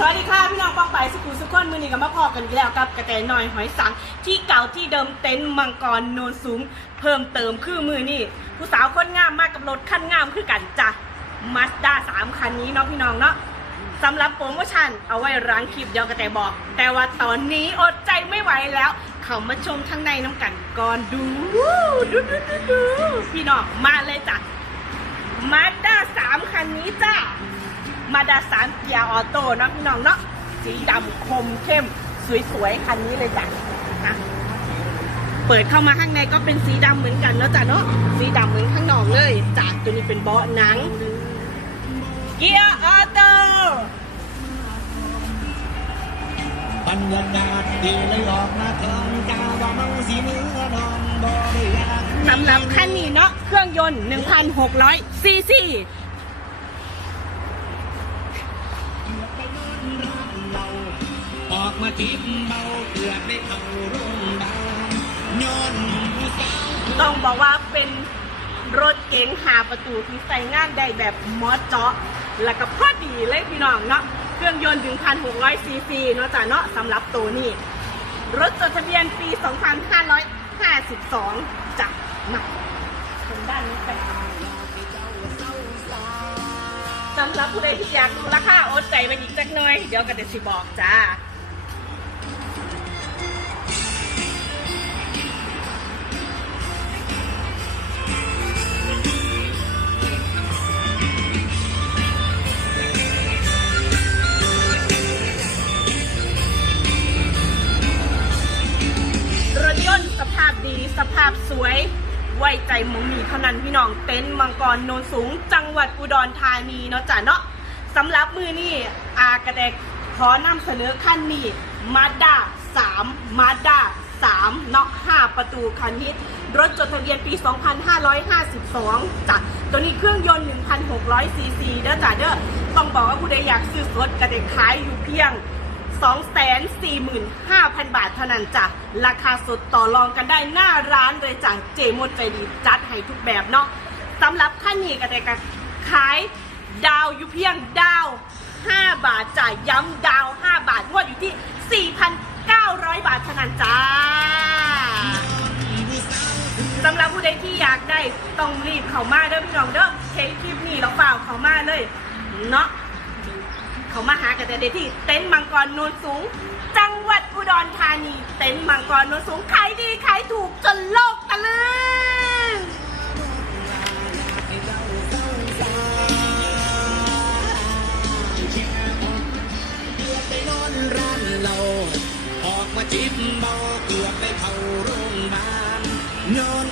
สวัสดีค่ะพี่น้องป้องไปสุขุสุขคนมือนี้กับมาพอกันอีกแล้วกับกระแตหน่อยหอยสัง ที่เก่าที่เดิมเต็นท์มังกรโนนสูง เพิ่มเติมคือมือนี่ผู้สาวคนงามมากกับรถขั้นงามคือกันจ้ะมาสด้าสามคันนี้เนาะพี่น้องเนาะสำหรับโปรโมชั่นเอาไว้ร้านคลิปเดียวกระแตบอก แต่ว่าตอนนี้อดใจไม่ไหวแล้ว เขามาชมข้งในน้ำกันก่อนดูดูดูดูดูพี่น้องมาเลยจ้ะมา มาดาสามเกียร์ออโต้เนาะพี่น้องเนาะสีดำคมเข้มสวยๆคันนี้เลยจ้ะนะเปิดเข้ามาข้างในก็เป็นสีดำเหมือนกันเนาะจ้ะเนาะสีดำเหมือนข้างนอกเลยจากตัวนี้เป็นเบาะหนังเกียร์ออโต้บรรยากาศดีเลยออกมาทำกาว่ามังสีเนื้อนอนบ่ได้ยากสำหรับคันนี้เนาะเครื่องยนต์ 1,600ซีซี มาทิพเบาเกือบได้เข้าโรงพยาบาย้อนผู้สาวต้องบอกว่าเป็นรถเก๋งหาประตูที่ใส่งานได้แบบมอสเจาะ แล้วก็พอดีเลยพี่น้องเนาะเครื่องยนต์ถึง1,600ซีซีเนาะจ้ะเนาะสำหรับตัวนี้รถจดทะเบียนปี 2552จ้ะมาทางด้านนี้ไปสำหรับผู้ใดที่อยากดูราคาอดใจไปอีกสักหน่อย เดี๋ยวกันเดี๋ยวสิบอกจ้า สภาพดีสภาพสวย ไว้ใจมองมีเท่านั้นพี่น้องเต็นท์มังกรโนนสูง จังหวัดอุดรธานีเนาะจ้ะเนาะสำหรับมือนี่อากระแดกขอนำเสนอคันนี้มาด้า3มาด้า3เนาะ5ประตูคันนี้รถจดทะเบียนปี 2552จ้ะตัวนี้เครื่องยนต์ 1,600ซีซีเด้อจ้ะเด้อต้องบอกว่าผู้ใดอยากซื้อสดกระเดกขายอยู่เพียง 245,000 บาทเท่านั้นจ้ะ ราคาสดต่อรองกันได้หน้าร้านเลยจ้ะเจมดใจดีจัดให้ทุกแบบเนาะสำหรับขั้นนี้ก็ได้ก็ขายดาวอยู่เพียงดาว 5 บาทจ่ายย้ำดาว 5 บาทงวดอยู่ที่ 4,900 บาทเท่านั้นจ้าสำหรับผู้ใดที่อยากได้ต้องรีบเข้ามาเด้อพี่น้องเด้อเทคคลิปนี้เราเปล่าเข้ามาเลยเนาะ เขามาหากันแต่เด็ที่เต็นท์มังกรโนนสูง จังหวัดอุดรธานี เต็นท์มังกรโนนสูงขายดีขายถูกจนโลกตะลึงออกเกือบไปนอนร้านเราออกมาจิบเบาเกือบไปเข้าโรงพยาบาลย้อน